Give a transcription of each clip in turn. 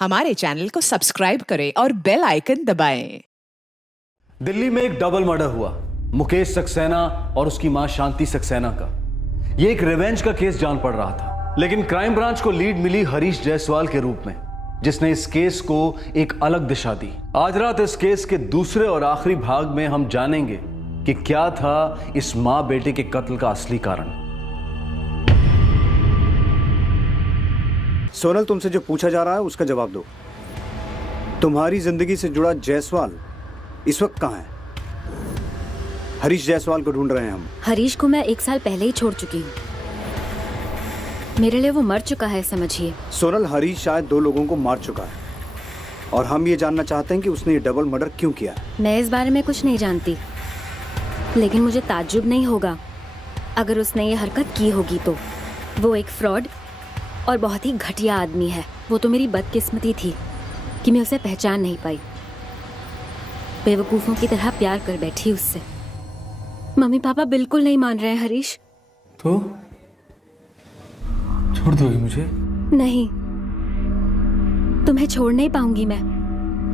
हमारे चैनल को सब्सक्राइब करें और बेल आइकन दबाएं। दिल्ली में एक डबल मर्डर हुआ, मुकेश सक्सेना और उसकी मां शांति सक्सेना का। यह एक रिवेंज का केस जान पड़ रहा था, लेकिन क्राइम ब्रांच को लीड मिली हरीश जायसवाल के रूप में, जिसने इस केस को एक अलग दिशा दी। आज रात इस केस के दूसरे और आखिरी भाग में हम जानेंगे कि क्या था इस मां बेटे के कत्ल का असली कारण। सोनल, तुमसे जो पूछा जा रहा है उसका जवाब दो। तुम्हारी जिंदगी से जुड़ा जायसवाल इस वक्त कहाँ है? हरीश जायसवाल को ढूंढ रहे हैं हम। हरीश को मैं 1 साल पहले ही छोड़ चुकी हूँ। मेरे लिए वो मर चुका है, समझिए। सोनल, हरीश शायद 2 लोगों को मार चुका है और हम ये जानना चाहते हैं कि उसने ये डबल मर्डर क्यों किया है। मैं इस बारे में कुछ नहीं जानती, लेकिन मुझे ताज्जुब नहीं होगा अगर उसने ये हरकत की होगी तो। वो एक फ्रॉड और बहुत ही घटिया आदमी है। वो तो मेरी बदकिस्मती थी कि मैं उसे पहचान नहीं पाई। बेवकूफ़ों की तरह प्यार कर बैठी उससे। मम्मी पापा बिल्कुल नहीं मान रहे हैं हरीश। तो छोड़ दोगी मुझे? नहीं, तुम्हें छोड़ नहीं पाऊंगी मैं,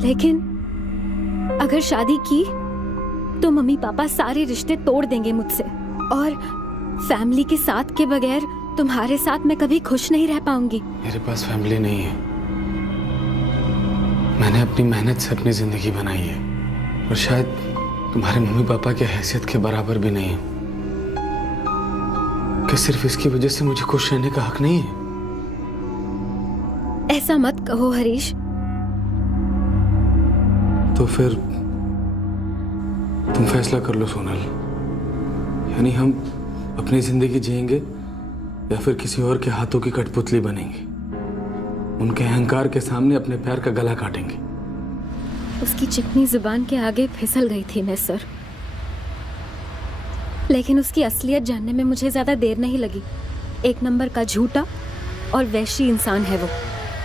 लेकिन अगर शादी की तो मम्मी पापा सारे रिश्ते तोड़ देंगे मुझसे, और फैमिली के साथ के बगैर तुम्हारे साथ मैं कभी खुश नहीं रह पाऊंगी। मेरे पास फैमिली नहीं है। मैंने अपनी मेहनत से अपनी जिंदगी बनाई है और शायद तुम्हारे मम्मी पापा की हैसियत के बराबर भी नहीं है। कि सिर्फ इसकी वजह से मुझे खुश रहने का हक नहीं है? ऐसा मत कहो हरीश। तो फिर तुम फैसला कर लो सोनल, यानी हम अपनी जिंदगी जिएंगे या फिर किसी और के हाथों की कठपुतली बनेंगे, उनके अहंकार के सामने अपने पैर का गला काटेंगे। उसकी चिकनी जुबान के आगे फिसल गई थी मैं, सर, लेकिन उसकी असलियत जानने में मुझे ज्यादा देर नहीं लगी। 1 नंबर का झूठा और वैशी इंसान है वो।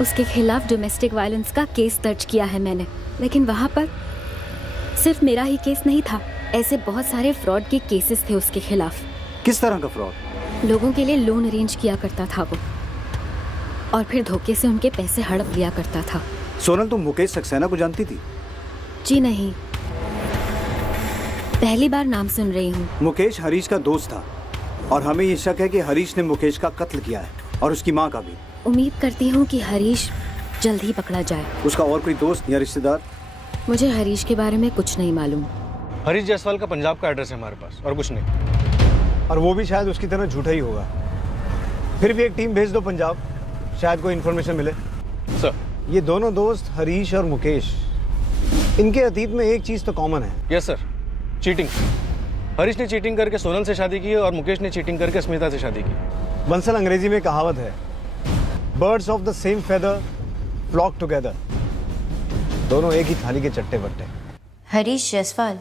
उसके खिलाफ डोमेस्टिक वायलेंस का केस दर्ज किया है मैंने, लेकिन वहां पर सिर्फ मेरा ही केस नहीं था, ऐसे बहुत सारे फ्रॉड के केसेस थे उसके खिलाफ। किस तरह का फ्रॉड? लोगों के लिए लोन अरेंज किया करता था वो, और फिर धोखे से उनके पैसे हड़प लिया करता था। सोनल, तुम मुकेश सक्सेना को जानती थी? जी नहीं, पहली बार नाम सुन रही हूँ। मुकेश हरीश का दोस्त था और हमें ये शक है कि हरीश ने मुकेश का कत्ल किया है, और उसकी माँ का भी। उम्मीद करती हूँ कि हरीश जल्द ही पकड़ा जाए। उसका और कोई दोस्त या रिश्तेदार? मुझे हरीश के बारे में कुछ नहीं मालूम। हरीश जायसवाल का पंजाब का एड्रेस है हमारे पास, और कुछ नहीं। और वो भी शायद उसकी तरह झूठा ही होगा। फिर भी एक टीम भेज दो पंजाब, शायद कोई इन्फॉर्मेशन मिले। सर, ये दोनों दोस्त हरीश और मुकेश, इनके अतीत में एक चीज तो कॉमन है। Yes sir, cheating. हरीश ने चीटिंग करके सोनल से शादी की और मुकेश ने चीटिंग करके स्मिता से शादी की। बंसल, अंग्रेजी में कहावत है, birds of the same feather flock together. दोनों एक ही थाली के चट्टे बट्टे। हरीश जायसवाल?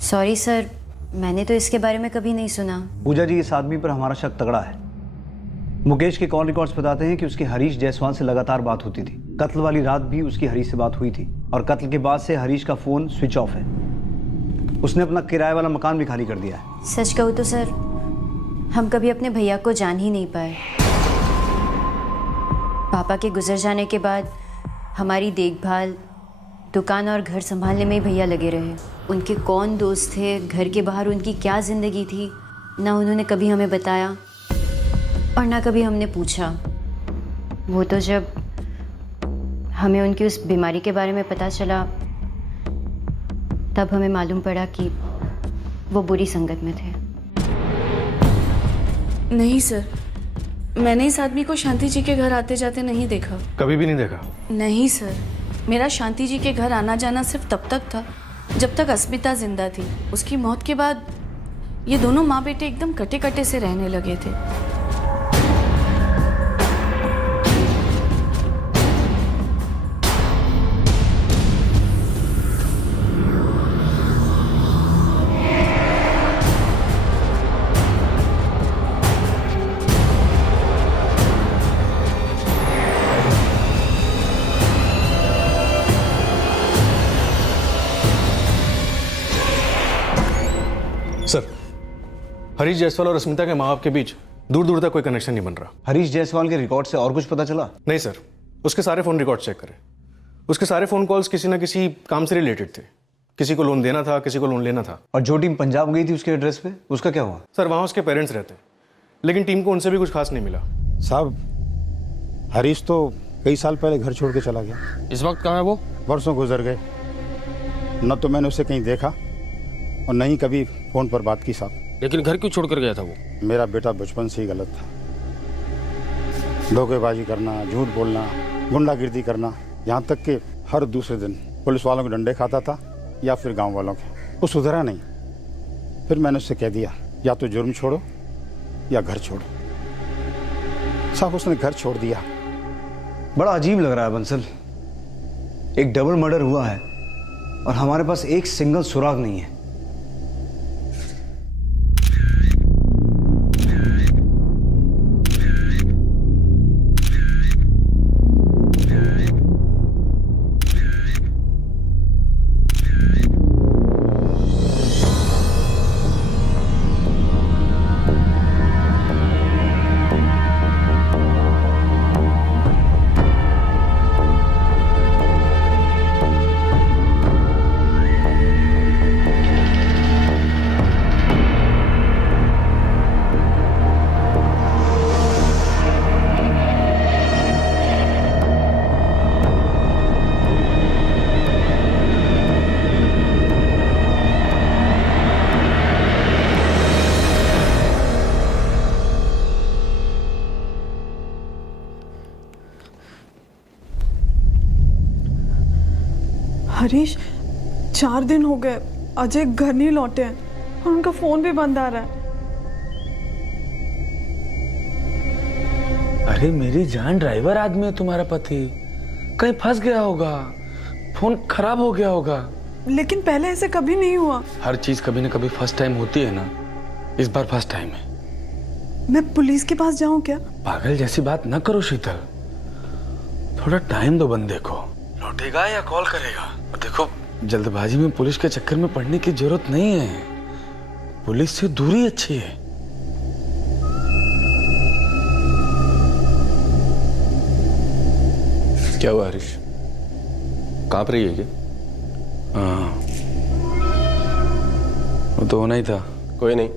सॉरी सर, मैंने तो इसके बारे में कभी नहीं सुना। पूजा जी, इस आदमी पर हमारा शक तगड़ा है। मुकेश के कॉल रिकॉर्ड्स बताते हैं कि उसकी हरीश जायसवाल से लगातार बात होती थी। कत्ल वाली रात भी उसकी हरीश से बात हुई थी, और कत्ल के बाद से हरीश का फोन स्विच ऑफ है। उसने अपना किराए वाला मकान भी खाली कर दिया है। सच कहूँ तो सर, हम कभी अपने भैया को जान ही नहीं पाए। पापा के गुजर जाने के बाद हमारी देखभाल, दुकान और घर संभालने में ही भैया लगे रहे। उनके कौन दोस्त थे, घर के बाहर उनकी क्या ज़िंदगी थी, ना उन्होंने कभी हमें बताया और ना कभी हमने पूछा। वो तो जब हमें उनकी उस बीमारी के बारे में पता चला, तब हमें मालूम पड़ा कि वो बुरी संगत में थे। नहीं सर, मैंने इस आदमी को शांति जी के घर आते जाते नहीं देखा। कभी भी नहीं देखा? नहीं सर, मेरा शांति जी के घर आना जाना सिर्फ तब तक था जब तक अस्मिता जिंदा थी। उसकी मौत के बाद ये दोनों माँ बेटे एकदम कटे कटे से रहने लगे थे। सर, हरीश जायसवाल और स्मिता के माँ बाप के बीच दूर दूर तक कोई कनेक्शन नहीं बन रहा। हरीश जायसवाल के रिकॉर्ड से और कुछ पता चला? नहीं सर, उसके सारे फ़ोन रिकॉर्ड चेक करे। उसके सारे फ़ोन कॉल्स किसी ना किसी काम से रिलेटेड थे। किसी को लोन देना था, किसी को लोन लेना था। और जो टीम पंजाब गई थी उसके एड्रेस पे, उसका क्या हुआ? सर वहाँ उसके पेरेंट्स रहते हैं, लेकिन टीम को उनसे भी कुछ खास नहीं मिला। साहब, हरीश तो कई साल पहले घर छोड़ के चला गया। इस वक्त कहाँ है वो? वर्षों गुजर गए, न तो मैंने उसे कहीं देखा और न ही कभी फ़ोन पर बात की साहब। लेकिन घर क्यों छोड़ कर गया था वो? मेरा बेटा बचपन से ही गलत था। धोखेबाजी करना, झूठ बोलना, गुंडागिर्दी करना, यहाँ तक कि हर दूसरे दिन पुलिस वालों के डंडे खाता था या फिर गांव वालों के। वो सुधरा नहीं। फिर मैंने उससे कह दिया, या तो जुर्म छोड़ो या घर छोड़ो। साहब उसने घर छोड़ दिया। बड़ा अजीब लग रहा है बंसल। एक डबल मर्डर हुआ है और हमारे पास एक सिंगल सुराग नहीं है। हरीश, 4 दिन हो गए अजय घर नहीं लौटे हैं और उनका फोन भी बंद आ रहा है। अरे मेरी जान, ड्राइवर आदमी है तुम्हारा पति, कहीं फंस गया होगा, फोन खराब हो गया होगा। लेकिन पहले ऐसे कभी नहीं हुआ। हर चीज कभी ना कभी फर्स्ट टाइम होती है ना, इस बार फर्स्ट टाइम है। मैं पुलिस के पास जाऊं क्या? पागल जैसी बात न करो शीतल, थोड़ा टाइम दो बंदे को, लौटेगा या कॉल करेगा। और देखो, जल्दबाजी में पुलिस के चक्कर में पड़ने की जरूरत नहीं है, पुलिस से दूरी अच्छी है। क्या हुआ हरीश, कांप रही है क्या? हाँ, वो तो होना ही था। कोई नहीं,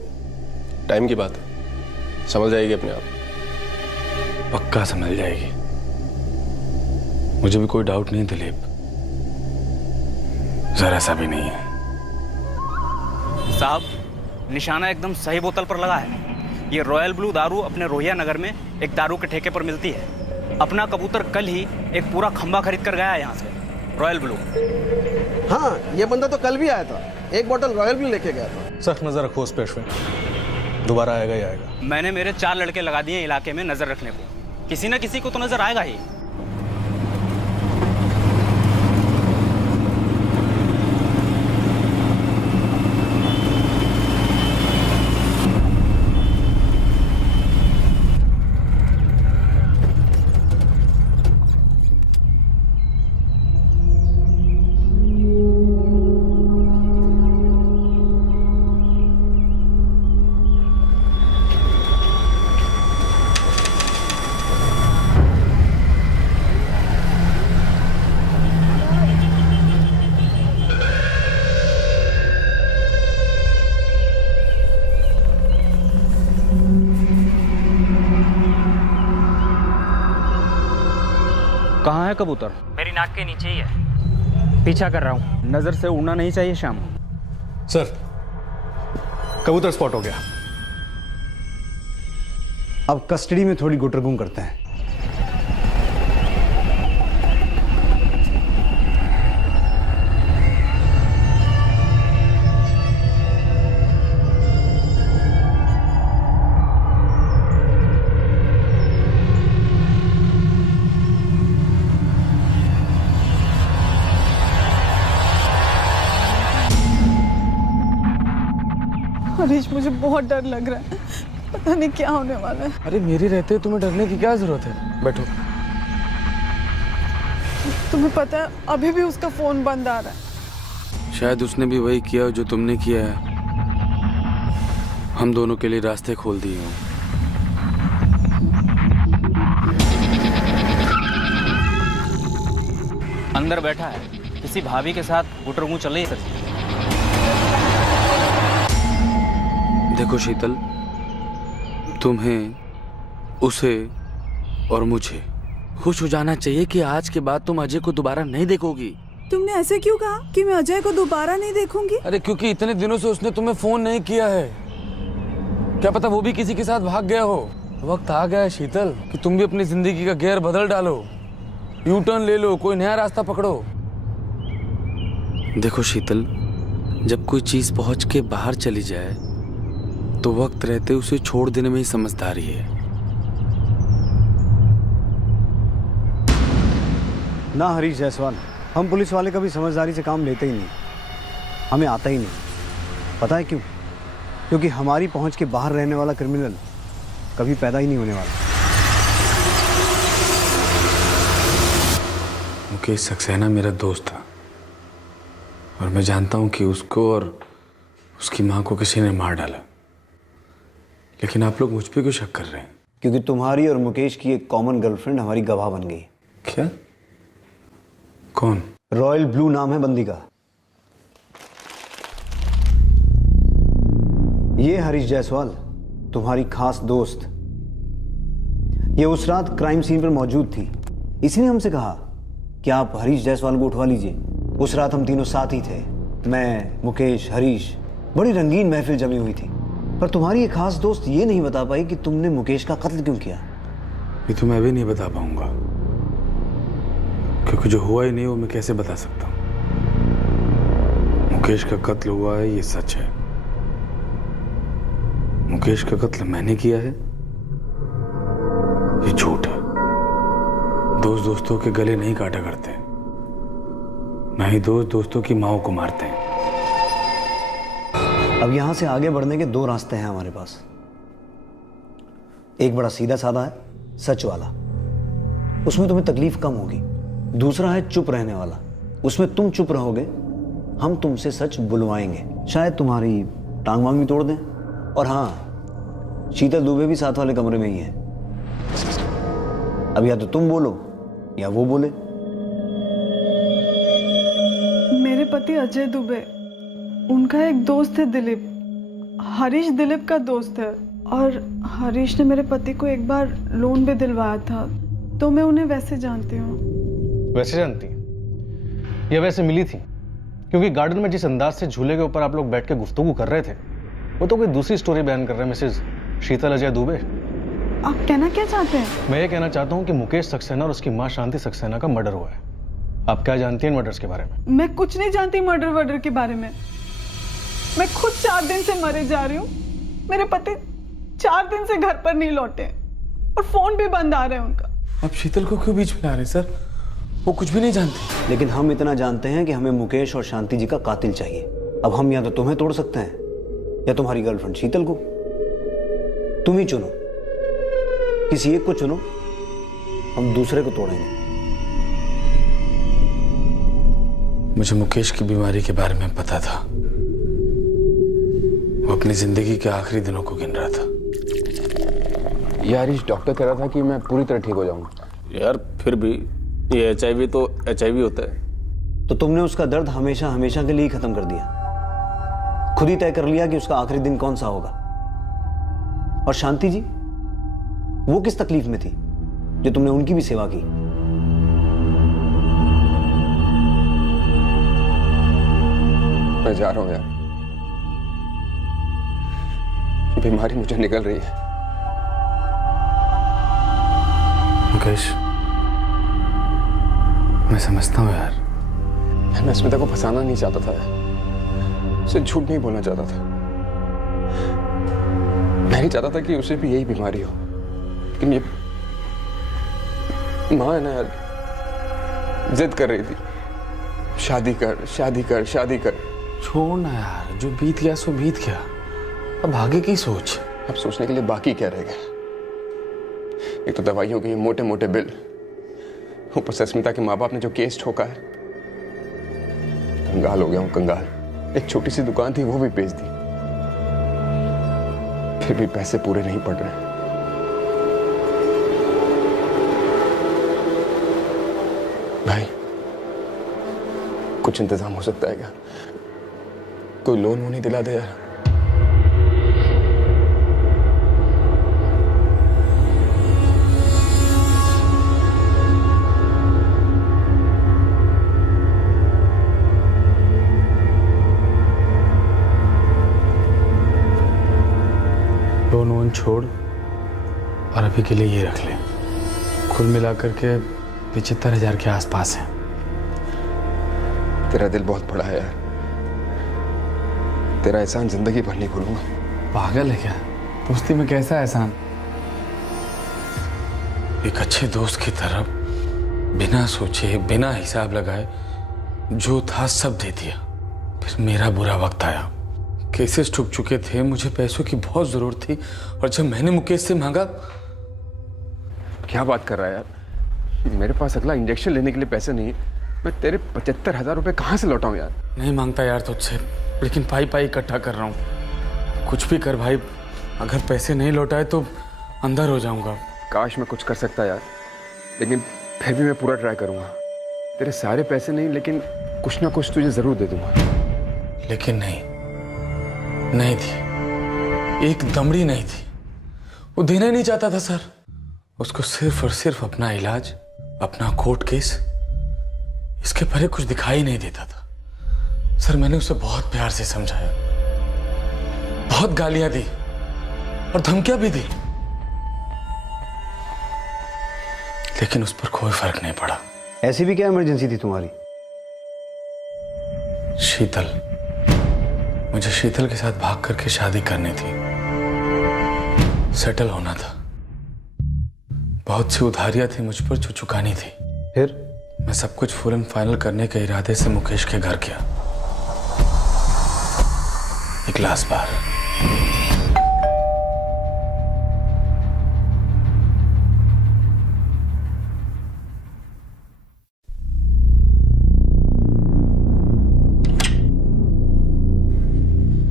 टाइम की बात है, समझ जाएगी अपने आप। पक्का समझ जाएगी, मुझे भी कोई डाउट नहीं दिलीप, जरा सा भी नहीं है। साहब, निशाना एकदम सही बोतल पर लगा है। ये रॉयल ब्लू दारू अपने रोहिया नगर में एक दारू के ठेके पर मिलती है। अपना कबूतर कल ही एक पूरा खंबा खरीद कर गया है यहाँ से, रॉयल ब्लू। हाँ, ये बंदा तो कल भी आया था, एक बोतल रॉयल ब्लू लेके गया था। सख्त नजर रखो उस पे अश्विन, दोबारा आएगा ही आएगा। मैंने मेरे 4 लड़के लगा दिए इलाके में नजर रखने को, किसी न किसी को तो नजर आएगा ही। कहाँ है कबूतर? मेरी नाक के नीचे ही है, पीछा कर रहा हूँ, नजर से उड़ना नहीं चाहिए शाम। सर, कबूतर स्पॉट हो गया। अब कस्टडी में थोड़ी गुटरगुम करते हैं। हरीश, मुझे बहुत डर लग रहा है, पता नहीं क्या होने वाला है। अरे मेरे रहते तुम्हें डरने की क्या जरूरत है, बैठो। तुम्हें पता है अभी भी उसका फोन बंद आ रहा है। शायद उसने भी वही किया जो तुमने किया है, हम दोनों के लिए रास्ते खोल दिए हों। अंदर बैठा है, किसी भाभी के साथ गुटरगू चल रही है सर। देखो शीतल, तुम्हें, उसे और मुझे खुश हो जाना चाहिए कि आज के बाद तुम अजय को दोबारा नहीं देखोगी। तुमने ऐसे क्यों कहा कि मैं अजय को दोबारा नहीं देखूंगी? अरे क्योंकि इतने दिनों से उसने तुम्हें फोन नहीं किया है। क्या पता वो भी किसी के साथ भाग गया हो। वक्त आ गया है शीतल कि तुम भी अपनी जिंदगी का गियर बदल डालो, यू टर्न ले लो, कोई नया रास्ता पकड़ो। देखो शीतल, जब कोई चीज पहुंच के बाहर चली जाए तो वक्त रहते उसे छोड़ देने में ही समझदारी है। ना हरीश जायसवाल, हम पुलिस वाले कभी समझदारी से काम लेते ही नहीं, हमें आता ही नहीं। पता है क्यों? क्योंकि हमारी पहुंच के बाहर रहने वाला क्रिमिनल कभी पैदा ही नहीं होने वाला। मुकेश सक्सेना मेरा दोस्त था और मैं जानता हूं कि उसको और उसकी मां को किसी ने मार डाला, लेकिन आप लोग मुझ पे क्यों शक कर रहे हैं? क्योंकि तुम्हारी और मुकेश की एक कॉमन गर्लफ्रेंड हमारी गवाह बन गई। क्या? कौन? रॉयल ब्लू नाम है बंदी का। ये हरीश जायसवाल, तुम्हारी खास दोस्त। ये उस रात क्राइम सीन पर मौजूद थी, इसने हमसे कहा कि आप हरीश जायसवाल को उठवा लीजिए। उस रात हम तीनों साथ ही थे, मैं, मुकेश, हरीश। बड़ी रंगीन महफिल जमी हुई थी, पर तुम्हारी एक खास दोस्त ये नहीं बता पाई कि तुमने मुकेश का कत्ल क्यों किया। ये तो मैं भी नहीं बता पाऊंगा, क्योंकि जो हुआ ही नहीं वो मैं कैसे बता सकता हूं। मुकेश का कत्ल हुआ है, ये सच है। मुकेश का कत्ल मैंने किया है, ये झूठ है। दोस्त दोस्तों के गले नहीं काटा करते, ना ही दोस्त दोस्तों की माओ को मारते हैं। अब यहां से आगे बढ़ने के दो रास्ते हैं हमारे पास। एक बड़ा सीधा साधा है, सच वाला, उसमें तुम्हें तकलीफ कम होगी। दूसरा है चुप रहने वाला, उसमें तुम चुप रहोगे, हम तुमसे सच बुलवाएंगे। शायद तुम्हारी टांग वांग भी तोड़ दें। और हाँ, शीतल दुबे भी साथ वाले कमरे में ही है। अब या तो तुम बोलो या वो बोले। मेरे पति अजय दुबे, उनका एक दोस्त है दिलीप, हरीश दिलीप का दोस्त है। और हरीश ने मेरे पति को एक बार लोन भी दिलवाया था, तो मैं उन्हें वैसे जानती हूँ। वैसे जानती या वैसे मिली थी? क्योंकि गार्डन में जिस अंदाज से झूले के ऊपर आप लोग बैठ के गुफ्तगू कर रहे थे, वो तो कोई दूसरी स्टोरी बयान कर रहे हैं मिसेज शीतल अजय दुबे। आप कहना क्या चाहते हैं? मैं ये कहना चाहता हूँ कि मुकेश सक्सेना और उसकी मां शांति सक्सेना का मर्डर हुआ है। आप क्या जानती हैं मर्डर्स के बारे में? मैं कुछ नहीं जानती मर्डर के बारे में। मैं खुद 4 दिन से मरे जा रही हूँ। मेरे पति 4 दिन से घर पर नहीं लौटे और फोन भी बंद आ रहा है उनका। अब शीतल को क्यों बीच में ला रहे हैं सर? वो कुछ भी नहीं जानती। लेकिन हम इतना जानते हैं कि हमें मुकेश और शांति जी का कातिल चाहिए। अब हम या तो तुम्हें तोड़ सकते हैं या तुम्हारी गर्लफ्रेंड शीतल को। तुम ही चुनो, किसी एक को चुनो, हम दूसरे को तोड़ेंगे। मुझे मुकेश की बीमारी के बारे में पता था। वो अपनी जिंदगी के आखिरी दिनों को गिन रहा था। यार इस डॉक्टर कह रहा था कि मैं पूरी तरह ठीक हो जाऊंगा। यार फिर भी ये HIV तो HIV होता है। तो तुमने उसका दर्द हमेशा हमेशा के लिए खत्म कर दिया, खुद ही तय कर लिया कि उसका आखिरी दिन कौन सा होगा। और शांति जी, वो किस तकलीफ में थी जो तुमने उनकी भी सेवा की? मैं जा रहा हूं यार, बीमारी मुझे निकल रही है। मुकेश, मैं समझता हूँ यार। मैं स्मिता को फंसाना नहीं चाहता था यार, उसे झूठ नहीं बोलना चाहता था। मैं नहीं चाहता था कि उसे भी यही बीमारी हो। लेकिन ये माँ है ना यार, जिद कर रही थी, शादी कर शादी कर शादी कर। छोड़ ना यार, जो बीत गया सो बीत गया, अब आगे की सोच। अब सोचने के लिए बाकी क्या रह गया? एक तो दवाइयों के मोटे मोटे बिल, ऊपर से स्मिता के माँ बाप ने जो केस ठोका है। कंगाल हो गया हूं, कंगाल। एक छोटी सी दुकान थी वो भी बेच दी, फिर भी पैसे पूरे नहीं पड़ रहे। भाई कुछ इंतजाम हो सकता है क्या? कोई लोन वोन ही दिला दे यार। लोन वोन छोड़ और अभी के लिए ये रख ले। कुल मिलाकर के 75,000 के आसपास है। तेरा दिल बहुत बड़ा है यार, तेरा एहसान जिंदगी भर नहीं भूलूंगा। पागल है क्या? दोस्ती में कैसा एहसान? एक अच्छे दोस्त की तरह बिना सोचे बिना हिसाब लगाए जो था सब दे दिया। फिर मेरा बुरा वक्त आया, केसेस ठुक चुके थे, मुझे पैसों की बहुत जरूरत थी और जब मैंने मुकेश से मांगा। क्या बात कर रहा है यार? मेरे पास अगला इंजेक्शन लेने के लिए पैसे नहीं है। मैं तेरे 75,000 रुपए कहाँ से लौटाऊं यार? नहीं मांगता यार तुझसे, लेकिन पाई पाई इकट्ठा कर रहा हूँ। कुछ भी कर भाई, अगर पैसे नहीं लौटाए तो अंदर हो जाऊंगा। काश मैं कुछ कर सकता यार, लेकिन फिर भी मैं पूरा ट्राई करूंगा। तेरे सारे पैसे नहीं, लेकिन कुछ ना कुछ तुझे जरूर दे दूंगा। लेकिन नहीं थी, एक दमड़ी नहीं थी। वो देना ही नहीं चाहता था सर। उसको सिर्फ और सिर्फ अपना इलाज, अपना कोर्ट केस, इसके परे कुछ दिखाई नहीं देता था। सर मैंने उसे बहुत प्यार से समझाया, बहुत गालियां दी और धमकियां भी दी, लेकिन उस पर कोई फर्क नहीं पड़ा। ऐसी भी क्या इमरजेंसी थी तुम्हारी? शीतल, मुझे शीतल के साथ भाग करके शादी करनी थी, सेटल होना था। बहुत सी उधारियां थी मुझ पर जो चुकानी थी। फिर मैं सब कुछ फुल एंड फाइनल करने के इरादे से मुकेश के घर गया। एक ग्लास बार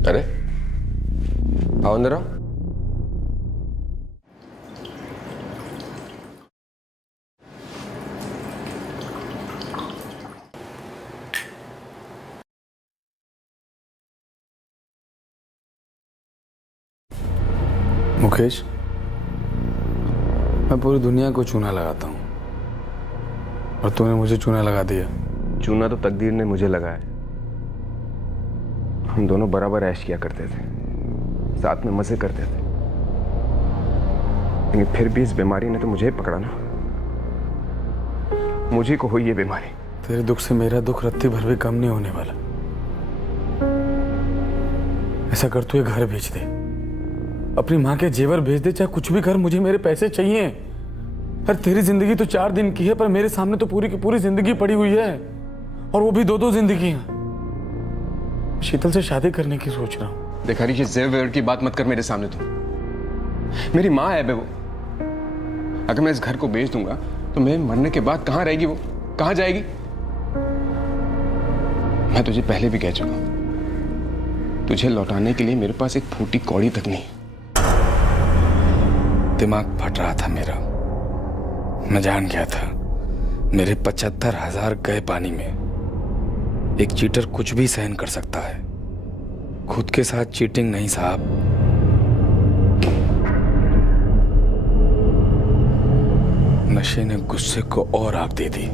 अरे आओ अंदर आओ। मुकेश, मैं पूरी दुनिया को चूना लगाता हूँ और तूने मुझे चूना लगा दिया। चूना तो तकदीर ने मुझे लगाया। हम दोनों बराबर ऐश किया करते थे, साथ में मजे करते थे, लेकिन फिर भी इस बीमारी ने तो मुझे ही पकड़ा ना। मुझे को हुई ये बीमारी। तेरे दुख से मेरा दुख रत्ती भर भी कम नहीं होने वाला। ऐसा कर, तू ये घर भेज दे, अपनी माँ के जेवर भेज दे, चाहे कुछ भी कर, मुझे मेरे पैसे चाहिए। पर तेरी जिंदगी तो 4 दिन की है, पर मेरे सामने तो पूरी की पूरी जिंदगी पड़ी हुई है, और वो भी 2-2 जिंदगियां। शीतल से शादी करने की सोच रहा हूँ। देख हरीश, जेवर की बात मत कर मेरे सामने। तू मेरी माँ है बे। वो अगर मैं इस घर को बेच दूंगा तो मैं मरने के बाद कहाँ रहेगी? वो कहाँ जाएगी? मैं तुझे पहले भी कह चुका, तुझे लौटाने के लिए मेरे पास एक फूटी कौड़ी तक नहीं। दिमाग फट रहा था मेरा, मैं जान गया था मेरे 75,000 गए पानी में। एक चीटर कुछ भी सहन कर सकता है, खुद के साथ चीटिंग नहीं साहब। नशे ने गुस्से को और आग दे दी।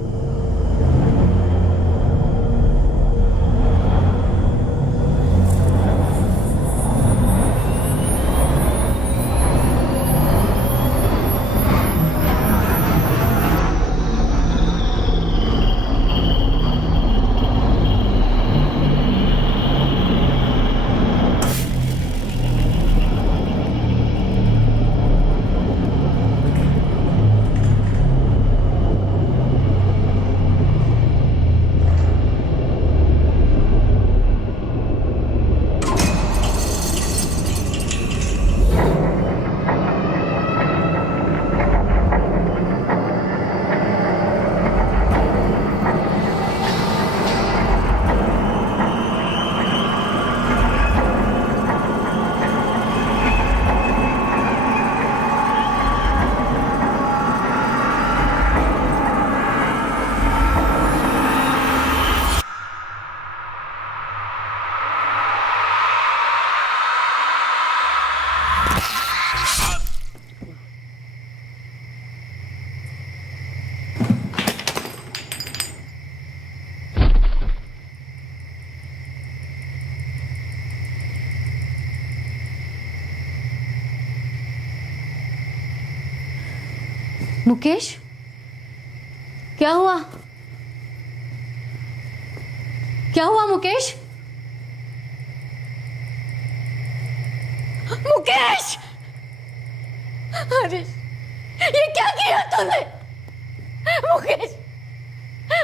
मुकेश, क्या हुआ? क्या हुआ मुकेश? मुकेश! हरीश, ये क्या किया तूने? मुकेश,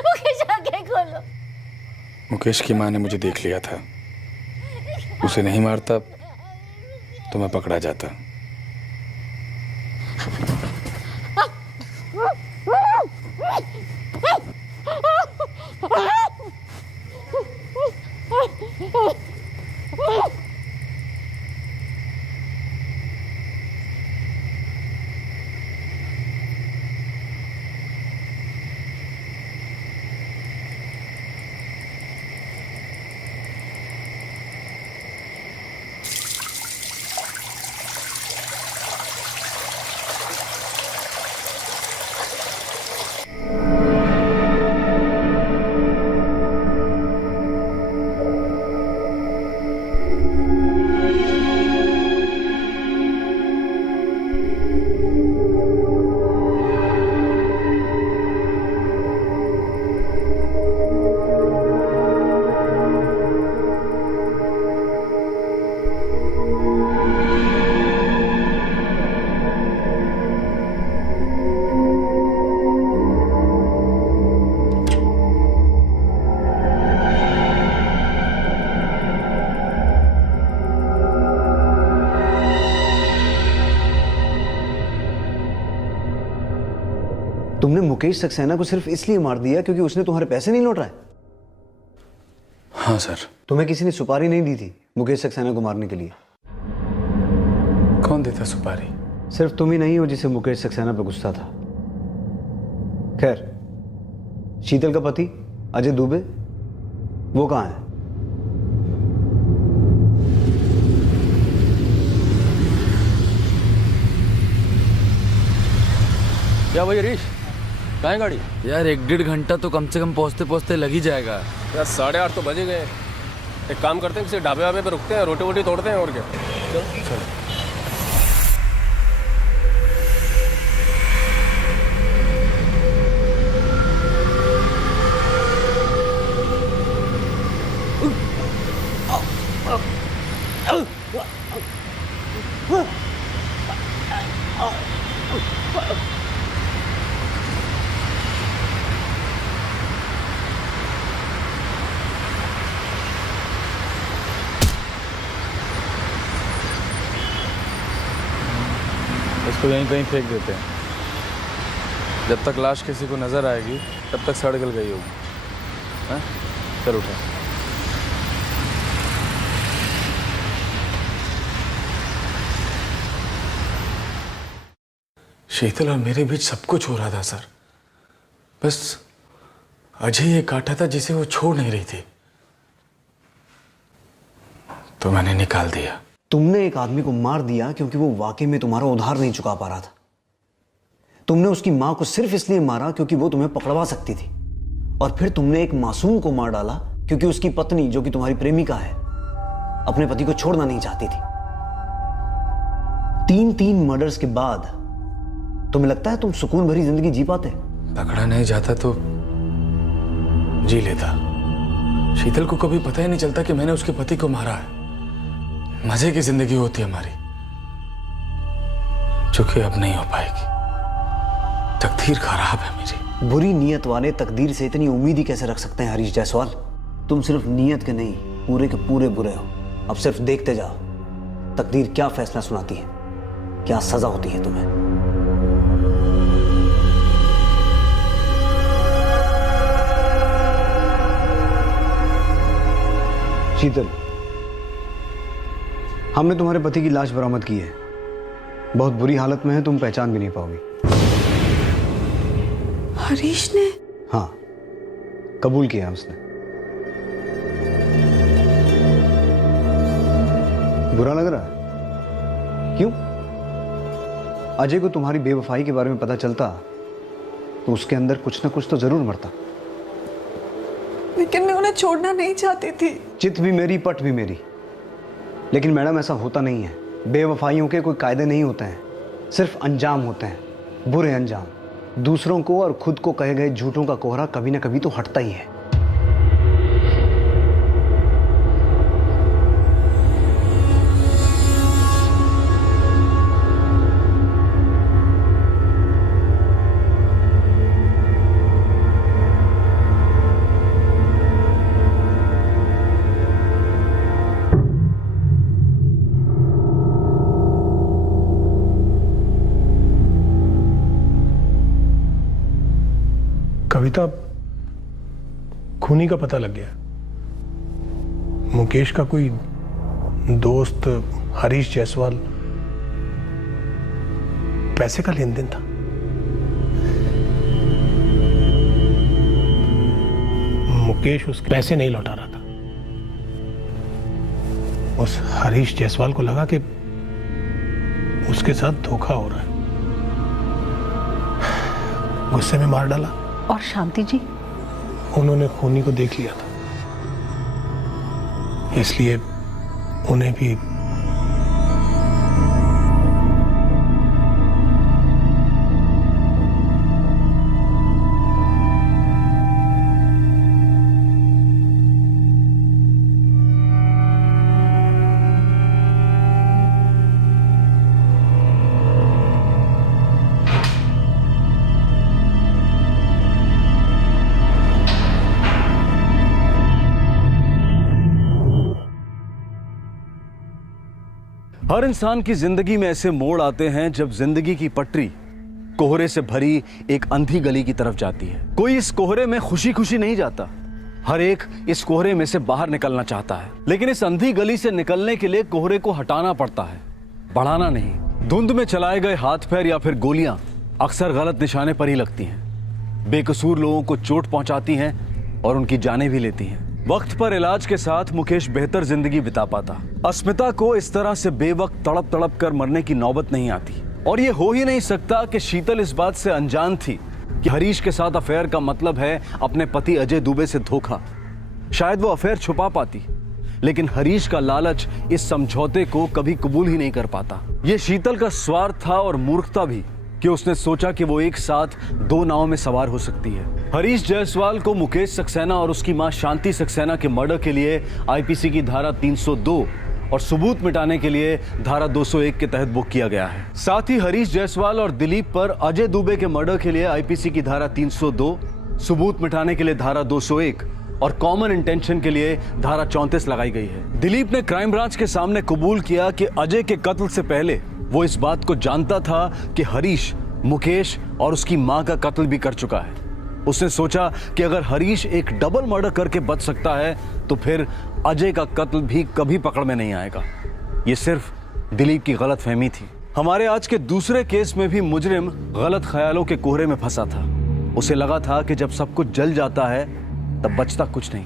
मुकेश आंखें खोलो। मुकेश की माँ ने मुझे देख लिया था। उसे नहीं मारता तो मैं पकड़ा जाता। तुमने मुकेश सक्सेना को सिर्फ इसलिए मार दिया क्योंकि उसने तुम्हारे पैसे नहीं लौट रहा है? हाँ सर। तुम्हें किसी ने सुपारी नहीं दी थी मुकेश सक्सेना को मारने के लिए? कौन देता सुपारी? सिर्फ तुम ही नहीं हो जिसे मुकेश सक्सेना पर गुस्सा था। खैर, शीतल का पति अजय दुबे, वो कहाँ है? क्या भाई हरीश, कहाँ है गाड़ी? यार 1-1.5 घंटा तो कम से कम पहुंचते पहुंचते लग ही जाएगा। यार 8:30 तो बजे गए। एक काम करते हैं, किसी ढाबे वाबे पे रुकते हैं, रोटी वोटी तोड़ते हैं और क्या। चलो। इसको यहीं कहीं फेंक देते हैं। जब तक लाश किसी को नजर आएगी तब तक सड़ गल गई होगी। हाँ? चल उठा। शीतल और मेरे बीच सब कुछ हो रहा था सर। बस अजय एक कांटा था जिसे वो छोड़ नहीं रही थी, तो मैंने निकाल दिया। तुमने एक आदमी को मार दिया क्योंकि वो वाकई में तुम्हारा उधार नहीं चुका पा रहा था। तुमने उसकी मां को सिर्फ इसलिए मारा क्योंकि वो तुम्हें पकड़वा सकती थी, और फिर तुमने एक मासूम को मार डाला क्योंकि उसकी पत्नी, जो कि तुम्हारी प्रेमिका है, अपने पति को छोड़ना नहीं चाहती थी। 3 मर्डर्स के बाद तुम्हें लगता है तुम सुकून भरी जिंदगी जी पाते? पकड़ा नहीं जाता तो जी लेता। शीतल को कभी पता ही नहीं चलता कि मैंने उसके पति को मारा है। मजे की जिंदगी होती है हमारी, जो कि अब नहीं हो पाएगी। तकदीर खराब है मेरी। बुरी नीयत वाले तकदीर से इतनी उम्मीद ही कैसे रख सकते हैं हरीश जायसवाल? तुम सिर्फ नीयत के नहीं, पूरे के पूरे बुरे हो। अब सिर्फ देखते जाओ तकदीर क्या फैसला सुनाती है, क्या सजा होती है तुम्हें। शीतल, हमने तुम्हारे पति की लाश बरामद की है। बहुत बुरी हालत में है, तुम पहचान भी नहीं पाओगी। हरीश ने? हाँ, कबूल किया उसने। बुरा लग रहा है? क्यों? अजय को तुम्हारी बेवफाई के बारे में पता चलता तो उसके अंदर कुछ ना कुछ तो जरूर मरता। लेकिन मैं उन्हें छोड़ना नहीं चाहती थी। चित भी मेरी, पट भी मेरी। लेकिन मैडम, ऐसा होता नहीं है। बेवफाइयों के कोई कायदे नहीं होते हैं, सिर्फ अंजाम होते हैं, बुरे अंजाम। दूसरों को और खुद को कहे गए झूठों का कोहरा कभी ना कभी तो हटता ही है। कविता, खूनी का पता लग गया। मुकेश का कोई दोस्त हरीश जायसवाल, पैसे का लेन देन था। मुकेश उसके पैसे नहीं लौटा रहा था। उस हरीश जायसवाल को लगा कि उसके साथ धोखा हो रहा है, गुस्से में मार डाला। और शांति जी? उन्होंने खूनी को देख लिया था, इसलिए उन्हें भी हर इंसान की जिंदगी में ऐसे मोड़ आते हैं जब जिंदगी की पटरी कोहरे से भरी एक अंधी गली की तरफ जाती है। कोई इस कोहरे में खुशी खुशी नहीं जाता, हर एक इस कोहरे में से बाहर निकलना चाहता है। लेकिन इस अंधी गली से निकलने के लिए कोहरे को हटाना पड़ता है, बढ़ाना नहीं। धुंध में चलाए गए हाथ पैर या फिर गोलियां अक्सर गलत निशाने पर ही लगती हैं, बेकसूर लोगों को चोट पहुंचाती हैं और उनकी जानें भी लेती हैं। वक्त पर इलाज के साथ मुकेश बेहतर जिंदगी बिता पाता। अस्मिता को इस तरह से बेवक्त तड़प तड़प कर मरने की नौबत नहीं आती, और ये हो ही नहीं सकता कि शीतल इस बात से अनजान थी कि हरीश के साथ अफेयर का मतलब है अपने पति अजय दुबे से धोखा। शायद वो अफेयर छुपा पाती, लेकिन हरीश का लालच इस समझौते को कभी कबूल ही नहीं कर पाता। ये शीतल का स्वार्थ था और मूर्खता भी कि उसने सोचा कि वो एक साथ दो नावों में सवार हो सकती है। हरीश जायसवाल को मुकेश सक्सेना और उसकी मां शांति सक्सेना के मर्डर के लिए आईपीसी की धारा 302 और सबूत मिटाने के लिए धारा 201 के तहत बुक किया गया है। साथ ही हरीश जायसवाल और दिलीप पर अजय दुबे के मर्डर के लिए आईपीसी की धारा 302, सबूत मिटाने के लिए धारा 201 और कॉमन इंटेंशन के लिए धारा 34 लगाई गई है। दिलीप ने क्राइम ब्रांच के सामने कबूल किया कि अजय के कत्ल से पहले वो इस बात को जानता था कि हरीश मुकेश और उसकी मां का कत्ल भी कर चुका है। उसने सोचा कि अगर हरीश एक डबल मर्डर करके बच सकता है तो फिर अजय का कत्ल भी कभी पकड़ में नहीं आएगा। ये सिर्फ दिलीप की गलतफहमी थी। हमारे आज के दूसरे केस में भी मुजरिम गलत ख्यालों के कोहरे में फंसा था। उसे लगा था कि जब सब कुछ जल जाता है तब बचता कुछ नहीं।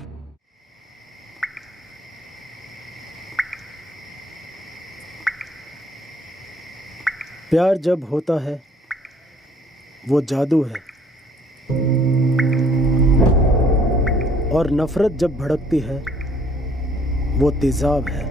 प्यार जब होता है वो जादू है, और नफरत जब भड़कती है वो तेजाब है।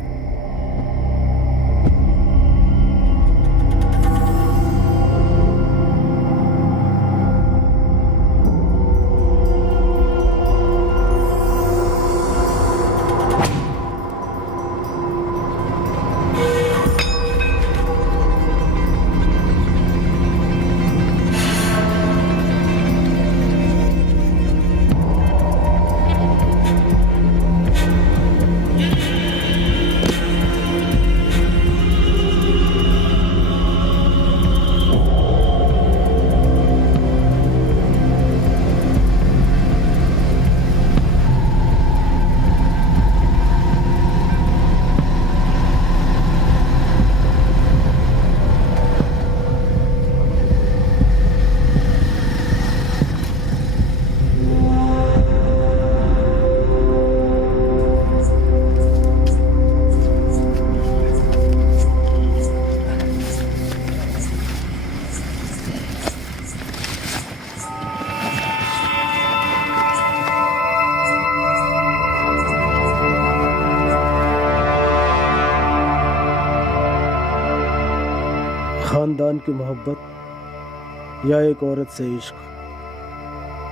खानदान की मोहब्बत या एक औरत से इश्क?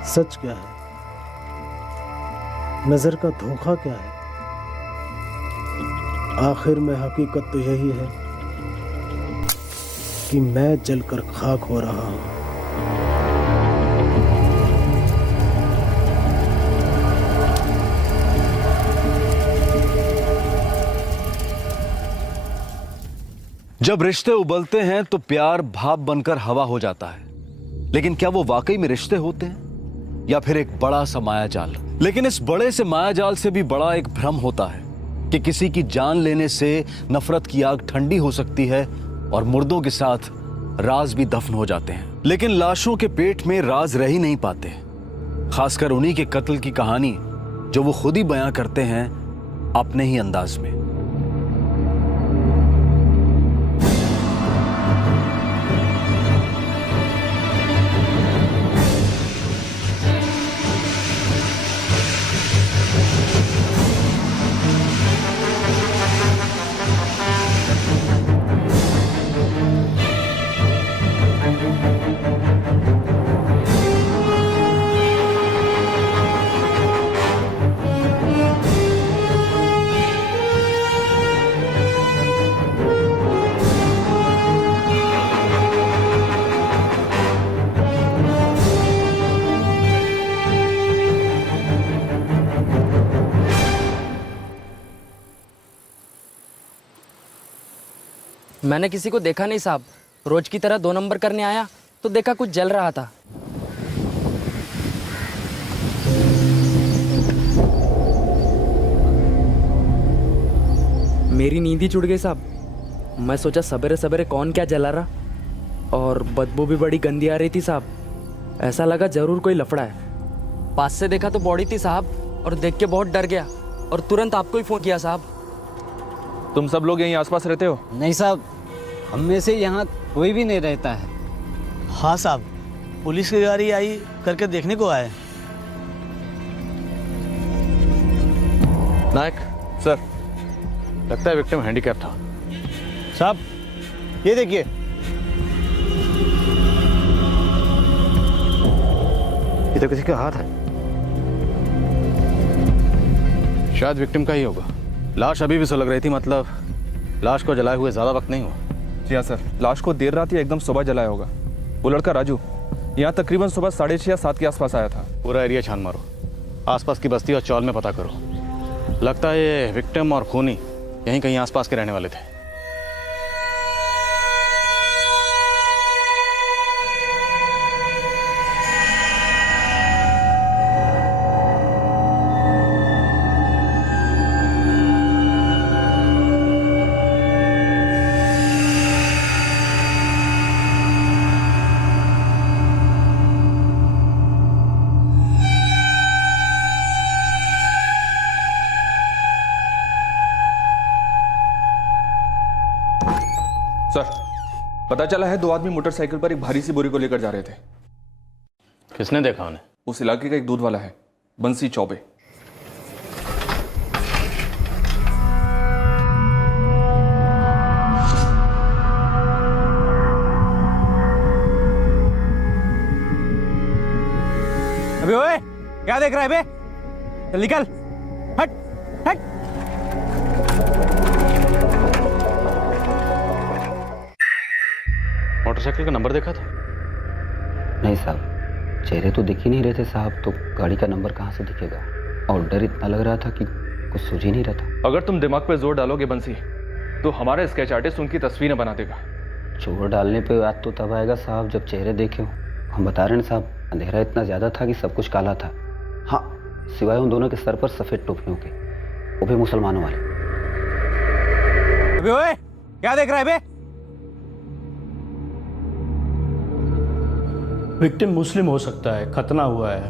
सच क्या है? नजर का धोखा क्या है? आखिर में हकीकत तो यही है कि मैं जलकर खाक हो रहा हूं। जब रिश्ते उबलते हैं तो प्यार भाप बनकर हवा हो जाता है, लेकिन क्या वो वाकई में रिश्ते होते हैं या फिर एक बड़ा सा मायाजाल? लेकिन इस बड़े से मायाजाल से भी बड़ा एक भ्रम होता है कि किसी की जान लेने से नफरत की आग ठंडी हो सकती है और मुर्दों के साथ राज भी दफन हो जाते हैं। लेकिन लाशों के पेट में राज रह ही नहीं पाते, खासकर उन्हीं के कत्ल की कहानी जो वो खुद ही बयां करते हैं अपने ही अंदाज में। मैंने किसी को देखा नहीं साहब। रोज की तरह 2 नंबर करने आया तो देखा कुछ जल रहा था। मेरी नींद ही छूट गई साहब। मैं सोचा सवेरे सवेरे कौन क्या जला रहा, और बदबू भी बड़ी गंदी आ रही थी साहब। ऐसा लगा जरूर कोई लफड़ा है। पास से देखा तो बॉडी थी साहब, और देख के बहुत डर गया और तुरंत आपको ही फोन किया साहब। तुम सब लोग यहीं आसपास रहते हो? नहीं साहब, हम में से यहाँ कोई भी नहीं रहता है। हाँ साहब, पुलिस की गाड़ी आई करके देखने को आए। नायक सर, लगता है विक्टिम हैंडीकैप था। साहब ये देखिए, ये तो किसी का हाथ है। शायद विक्टिम का ही होगा। लाश अभी भी सुलग रही थी, मतलब लाश को जलाए हुए ज्यादा वक्त नहीं हुआ। जी हाँ सर, लाश को देर रात या एकदम सुबह जलाया होगा। वो लड़का राजू यहाँ तकरीबन सुबह 6:30 या 7 के आसपास आया था। पूरा एरिया छान मारो, आसपास की बस्ती और चौल में पता करो। लगता है ये विक्टिम और खूनी यहीं कहीं आसपास के रहने वाले थे। सर, पता चला है 2 आदमी मोटरसाइकिल पर एक भारी सी बोरी को लेकर जा रहे थे। किसने देखा उन्हें? उस इलाके का एक दूध वाला है, बंसी चौबे। अबे ओए, क्या देख रहा है बे? चल निकल, हट हट। मोटरसाइकिल का नंबर देखा था? नहीं साहब, चेहरे तो दिख ही नहीं रहे थे साहब, तो गाड़ी का नंबर कहाँ से दिखेगा? और डर इतना लग रहा था कि कुछ सूझ ही नहीं रहा था। अगर तुम दिमाग पे जोर डालोगे बंसी, तो हमारा स्केच आर्टिस्ट उनकी तस्वीरें बना देगा। जोर डालने पे याद तो तब आएगा साहब जब चेहरे देखे हो। हम बता रहे हैं साहब, अंधेरा इतना ज्यादा था कि सब कुछ काला था। हाँ, सिवाय उन दोनों के सर पर सफेद टोपियों के, वो भी मुसलमानों वाले। अबे ओए, क्या देख रहा है बे? विक्टिम मुस्लिम हो सकता है, खतना हुआ है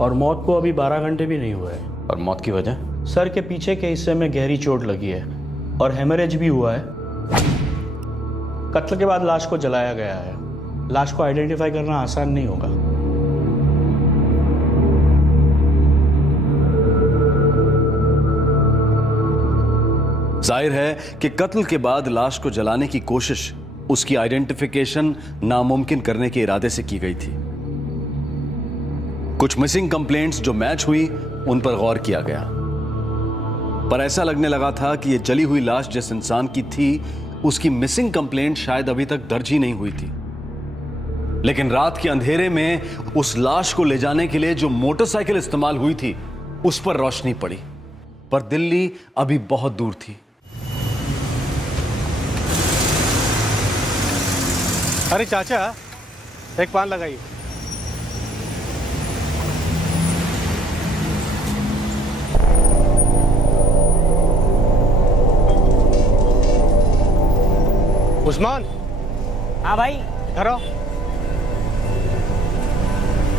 और मौत को अभी 12 घंटे भी नहीं हुए हैं। और मौत की वजह? सर के पीछे के हिस्से में गहरी चोट लगी है और हेमरेज भी हुआ है। कत्ल के बाद लाश को जलाया गया है। लाश को आइडेंटिफाई करना आसान नहीं होगा। जाहिर है कि कत्ल के बाद लाश को जलाने की कोशिश उसकी आइडेंटिफिकेशन नामुमकिन करने के इरादे से की गई थी। कुछ मिसिंग कंप्लेंट्स जो मैच हुई उन पर गौर किया गया, पर ऐसा लगने लगा था कि यह जली हुई लाश जिस इंसान की थी उसकी मिसिंग कंप्लेंट शायद अभी तक दर्ज ही नहीं हुई थी। लेकिन रात के अंधेरे में उस लाश को ले जाने के लिए जो मोटरसाइकिल इस्तेमाल हुई थी उस पर रोशनी पड़ी, पर दिल्ली अभी बहुत दूर थी। अरे चाचा, एक पान लगाइए। उस्मान। हाँ भाई। घर आओ।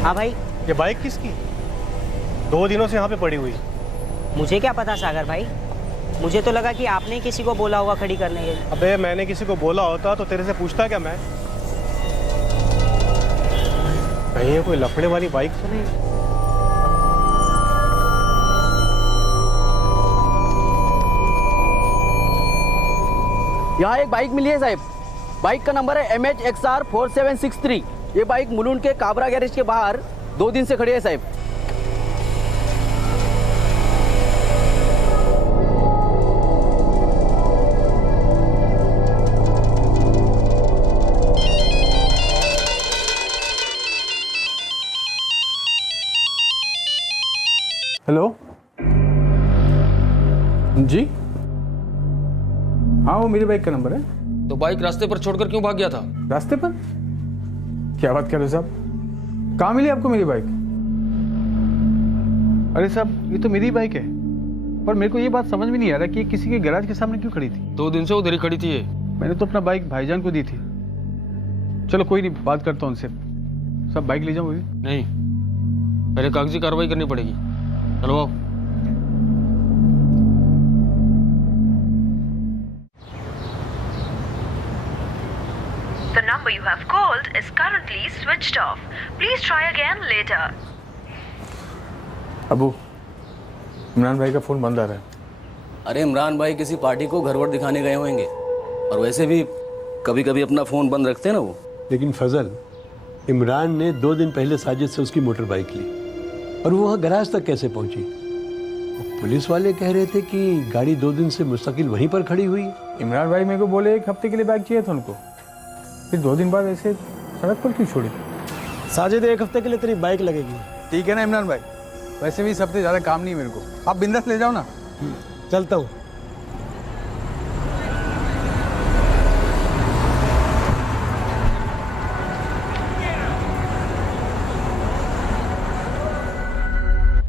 हाँ भाई। ये बाइक किसकी? 2 दिनों से यहाँ पे पड़ी हुई। मुझे क्या पता सागर भाई, मुझे तो लगा कि आपने किसी को बोला होगा खड़ी करने के लिए। अबे मैंने किसी को बोला होता तो तेरे से पूछता क्या मैं? कहीं ये कोई लफड़े वाली बाइक तो नहीं? यहाँ एक बाइक मिली है साहब। बाइक का नंबर है MHXR 4763। ये बाइक मुलुंड के काबरा गैरेज के बाहर 2 दिन से खड़ी है साहब। हेलो जी, हाँ वो मेरी बाइक का नंबर है। तो बाइक रास्ते पर छोड़कर क्यों भाग गया था? रास्ते पर? क्या बात कर रहे हो साहब? कहाँ मिली आपको मेरी बाइक? अरे साहब, ये तो मेरी बाइक है, पर मेरे को ये बात समझ में नहीं आ रहा कि ये किसी के गैराज के सामने क्यों खड़ी थी। 2 दिन से उधर ही खड़ी थी ये। मैंने तो अपना बाइक भाईजान को दी थी। चलो कोई नहीं, बात करता हूँ उनसे। सब बाइक ले जाऊँ? नहीं, पहले कागजी कार्रवाई करनी पड़ेगी। चलो आओ। The number you have called is currently switched off. Please try again later. Abu, Imran भाई का फोन बंद आ रहा है। अरे इमरान भाई किसी पार्टी को घर वर दिखाने गए होंगे, और वैसे भी कभी कभी अपना फोन बंद रखते हैं ना वो। लेकिन फजल, इमरान ने 2 दिन पहले साजिद से उसकी मोटर बाइक ली, और वो वहाँ गैराज तक कैसे पहुंची? पुलिस वाले कह रहे थे कि गाड़ी 2 दिन से मुस्तकिल वहीं पर खड़ी हुई। इमरान भाई मेरे को बोले 1 हफ्ते के लिए बाइक चाहिए था उनको, फिर 2 दिन बाद ऐसे सड़क पर क्यों छोड़ी? साजिद, 1 हफ्ते के लिए तेरी बाइक लगेगी। ठीक है ना इमरान भाई, वैसे भी सबसे ज़्यादा काम नहीं मेरे को, आप बिंदास ले जाओ ना। चलता हूँ।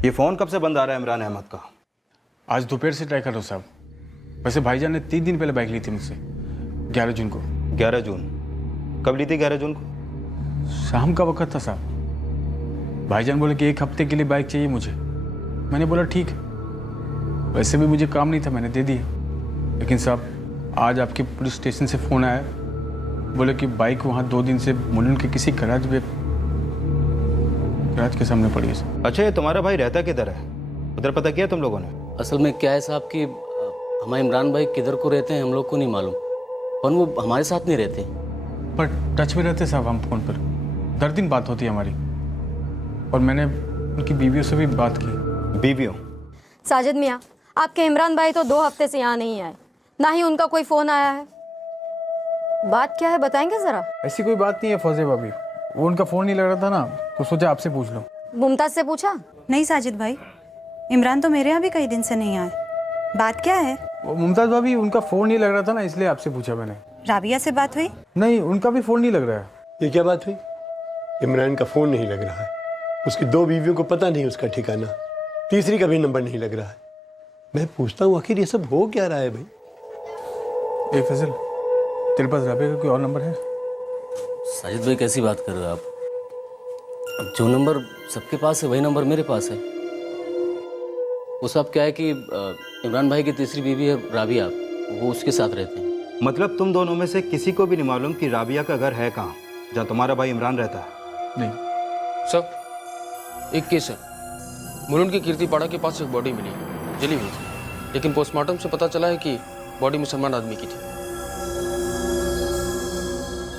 ये फ़ोन कब से बंद आ रहा है इमरान अहमद का? आज दोपहर से ट्राई कर रहा हूँ साहब। वैसे भाईजान ने 3 दिन पहले बाइक ली थी मुझसे, 11 जून को। 11 जून? कब ली थी 11 जून को? शाम का वक्त था साहब। भाईजान बोले कि 1 हफ्ते के लिए बाइक चाहिए मुझे। मैंने बोला ठीक है, वैसे भी मुझे काम नहीं था, मैंने दे दिया। लेकिन साहब आज आपके पुलिस स्टेशन से फ़ोन आया, बोले कि बाइक वहाँ 2 दिन से मुलुंड के किसी गैराज के सामने पड़ी है। अच्छा, ये तुम्हारा भाई रहता किधर है? उधर पता किया तुम लोगों ने? असल में क्या है साहब कि हमारे इमरान भाई किधर को रहते हैं हम लोग को नहीं मालूम, पर वो हमारे साथ नहीं रहते। पर टच में रहते साहब हम फ़ोन पर, 10 दिन बात होती है हमारी, और मैंने उनकी बीवियों से भी बात की। बीवियों? साजिद मियाँ, आपके इमरान भाई तो 2 हफ्ते से यहाँ नहीं आए, ना ही उनका कोई फ़ोन आया है। बात क्या है बताएंगे ज़रा? ऐसी कोई बात नहीं है फौजे भाभी, वो उनका फ़ोन नहीं लग रहा था ना, तो सोचा आपसे पूछ लो। मुमताज़ से पूछा? नहीं साजिद भाई, इमरान तो मेरे यहाँ भी कई दिन से नहीं आए। बात क्या है? वो मुमताज़ भाभी, उनका फ़ोन नहीं लग रहा था ना, इसलिए आपसे पूछा मैंने। राबिया से बात हुई? नहीं, उनका भी फ़ोन नहीं लग रहा है। ये क्या बात हुई? इमरान का फ़ोन नहीं लग रहा है, उसकी 2 बीवियों को पता नहीं उसका ठिकाना, तीसरी का भी नंबर नहीं लग रहा है। मैं पूछता हूँ आखिर ये सब हो क्या रहा है भाई? ए फजल, तेरे पास राबिया का कोई और नंबर है? साजिद भाई कैसी बात कर रहे हो आप? अब जो नंबर सबके पास है वही नंबर मेरे पास है। वो सब क्या है कि इमरान भाई की तीसरी बीवी है राबिया, वो उसके साथ रहते हैं। मतलब तुम दोनों में से किसी को भी नहीं मालूम कि राबिया का घर है कहाँ, जहाँ तुम्हारा भाई इमरान रहता है? नहीं सर, एक केस है, मुलुंड की कीर्तिपाड़ा के पास एक बॉडी मिली, जली हुई थी, लेकिन पोस्टमार्टम से पता चला है कि बॉडी मुसलमान आदमी की थी।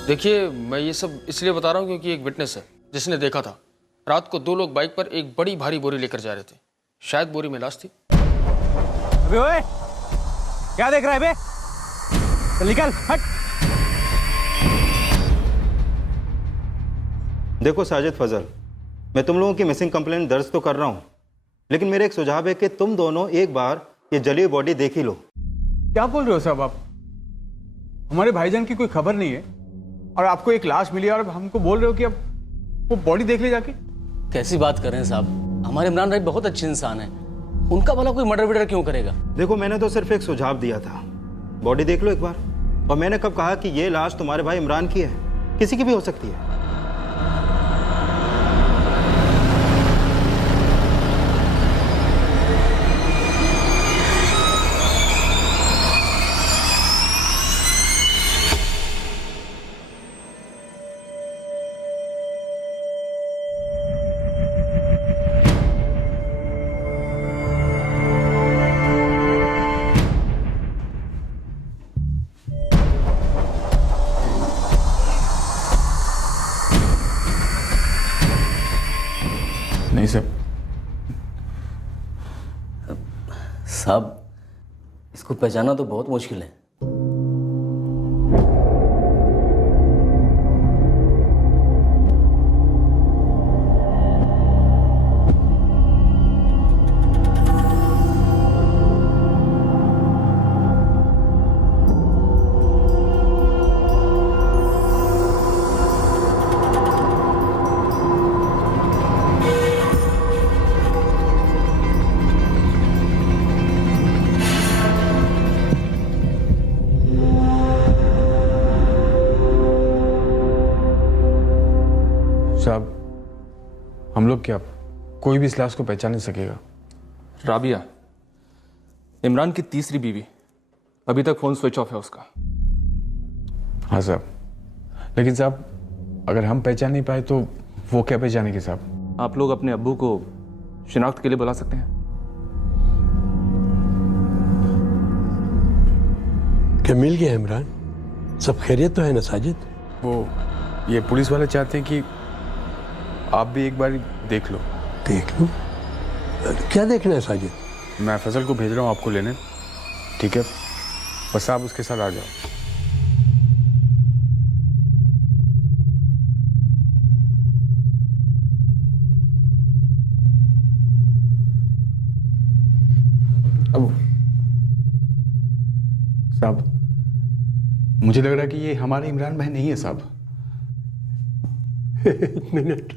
देखिए, मैं ये सब इसलिए बता रहा हूँ क्योंकि एक विटनेस है जिसने देखा था रात को 2 लोग बाइक पर एक बड़ी भारी बोरी लेकर जा रहे थे। शायद बोरी में लाश थी। अबे ओए, क्या देख रहा है बे? चल निकल, हट। देखो साजिद फजल, मैं तुम लोगों की मिसिंग कंप्लेंट दर्ज तो कर रहा हूँ, लेकिन मेरा एक सुझाव है कि तुम दोनों एक बार ये जली हुई बॉडी देख ही लो। क्या बोल रहे हो साहब आप? हमारे भाईजान की कोई खबर नहीं है और आपको एक लाश मिली और हमको बोल रहे हो कि अब वो बॉडी देख ले जाके? कैसी बात कर रहे हैं साहब? हमारे इमरान भाई बहुत अच्छे इंसान हैं, उनका भला कोई मर्डर वर्डर क्यों करेगा? देखो, मैंने तो सिर्फ एक सुझाव दिया था, बॉडी देख लो एक बार। और मैंने कब कहा कि ये लाश तुम्हारे भाई इमरान की है? किसी की भी हो सकती है। नहीं सर। साहब, इसको पहचाना तो बहुत मुश्किल है। साहब, हम लोग क्या कोई भी इस लाश को पहचान नहीं सकेगा। राबिया, इमरान की तीसरी बीवी, अभी तक फोन स्विच ऑफ है उसका। हाँ साहब, लेकिन साहब अगर हम पहचान नहीं पाए तो वो क्या पहचानेगी साहब? आप लोग अपने अब्बू को शिनाख्त के लिए बुला सकते हैं। क्या मिल गया इमरान? सब खैरियत तो है ना साजिद? वो ये पुलिस वाले चाहते हैं कि आप भी एक बार देख लो। देख लो? क्या देखना है साजिद? मैं फजल को भेज रहा हूँ आपको लेने, ठीक है? बस आप उसके साथ आ जाओ। अब साहब, मुझे लग रहा है कि ये हमारे इमरान भाई नहीं है साहब। एक मिनट।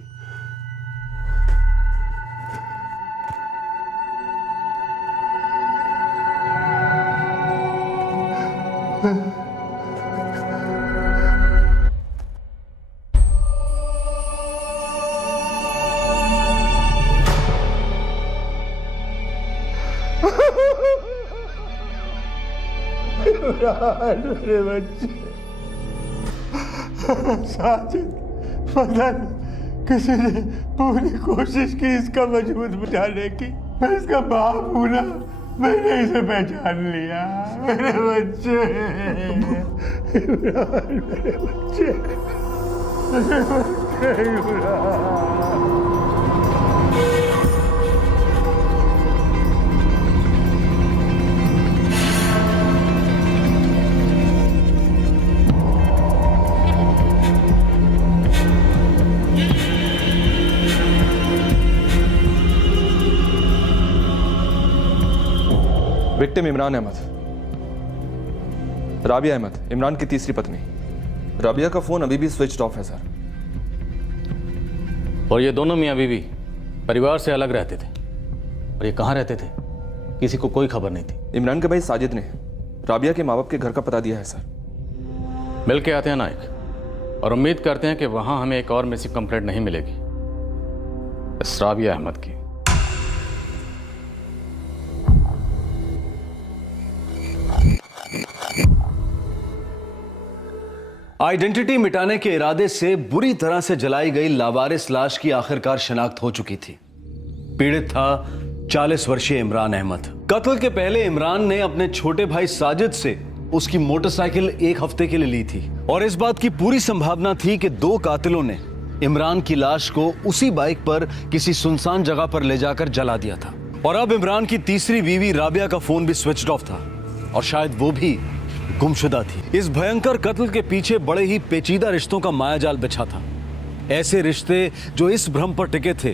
मेरे बच्चे साजिद, फजल, किसी ने पूरी कोशिश की इसका वजूद बुझाने की। मैं इसका बाप हूं ना, मैंने इसे पहचान लिया। मेरे बच्चे, इमरान, मेरे बच्चे, मेरे बच्चे इमरान। विक्टिम इमरान अहमद, राबिया अहमद, इमरान की तीसरी पत्नी। राबिया का फोन अभी भी स्विच ऑफ है सर। और ये दोनों मियाँ बीवी परिवार से अलग रहते थे। और ये कहाँ रहते थे? किसी को कोई खबर नहीं थी। इमरान के भाई साजिद ने राबिया के माँ बाप के घर का पता दिया है सर। मिल के आते हैं नाइक, और उम्मीद करते हैं कि वहां हमें एक और मिसिंग कंप्लेंट नहीं मिलेगी इस राबिया अहमद की। आइडेंटिटी मिटाने के इरादे से बुरी तरह से जलाई गई लावारिस लाश की आखिरकार शनाख्त हो चुकी थी। पीड़ित था 40 वर्षीय इमरान अहमद। कत्ल के पहले इमरान ने अपने छोटे भाई साजिद से उसकी मोटरसाइकिल 1 हफ्ते के लिए ली थी और इस बात की पूरी संभावना थी कि 2 कातिलों ने इमरान की लाश को उसी बाइक पर किसी सुनसान जगह पर ले जाकर जला दिया था। और अब इमरान की तीसरी बीवी राबिया का फोन भी स्विच्ड ऑफ था और शायद वो भी गुमशुदा थी। इस भयंकर कत्ल के पीछे बड़े ही पेचीदा रिश्तों का मायाजाल बिछा था। ऐसे रिश्ते जो इस भ्रम पर टिके थे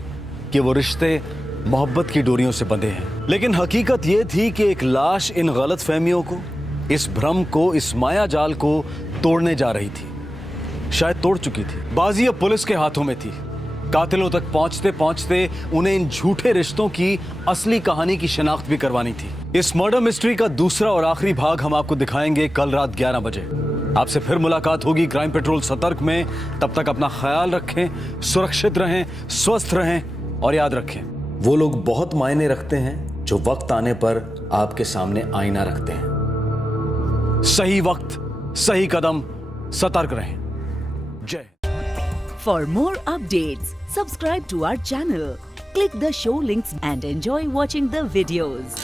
कि वो रिश्ते मोहब्बत की डोरियों से बंधे हैं। लेकिन हकीकत ये थी कि एक लाश इन गलत फहमियों को, इस भ्रम को, इस मायाजाल को तोड़ने जा रही थी। शायद तोड़ चुकी थी। बाजी अब पुलिस के हाथों में थी। कातिलों तक पहुंचते पहुंचते उन्हें इन झूठे रिश्तों की असली कहानी की शिनाख्त भी करवानी थी। इस मर्डर मिस्ट्री का दूसरा और आखिरी भाग हम आपको दिखाएंगे कल रात 11 बजे। आपसे फिर मुलाकात होगी क्राइम पेट्रोल सतर्क में। तब तक अपना ख्याल रखें, सुरक्षित रहें, स्वस्थ रहें और याद रखें, वो लोग बहुत मायने रखते हैं जो वक्त आने पर आपके सामने आईना रखते हैं। सही वक्त, सही कदम, सतर्क रहें। जय। For more updates, subscribe to our channel, click the show links and enjoy watching the videos.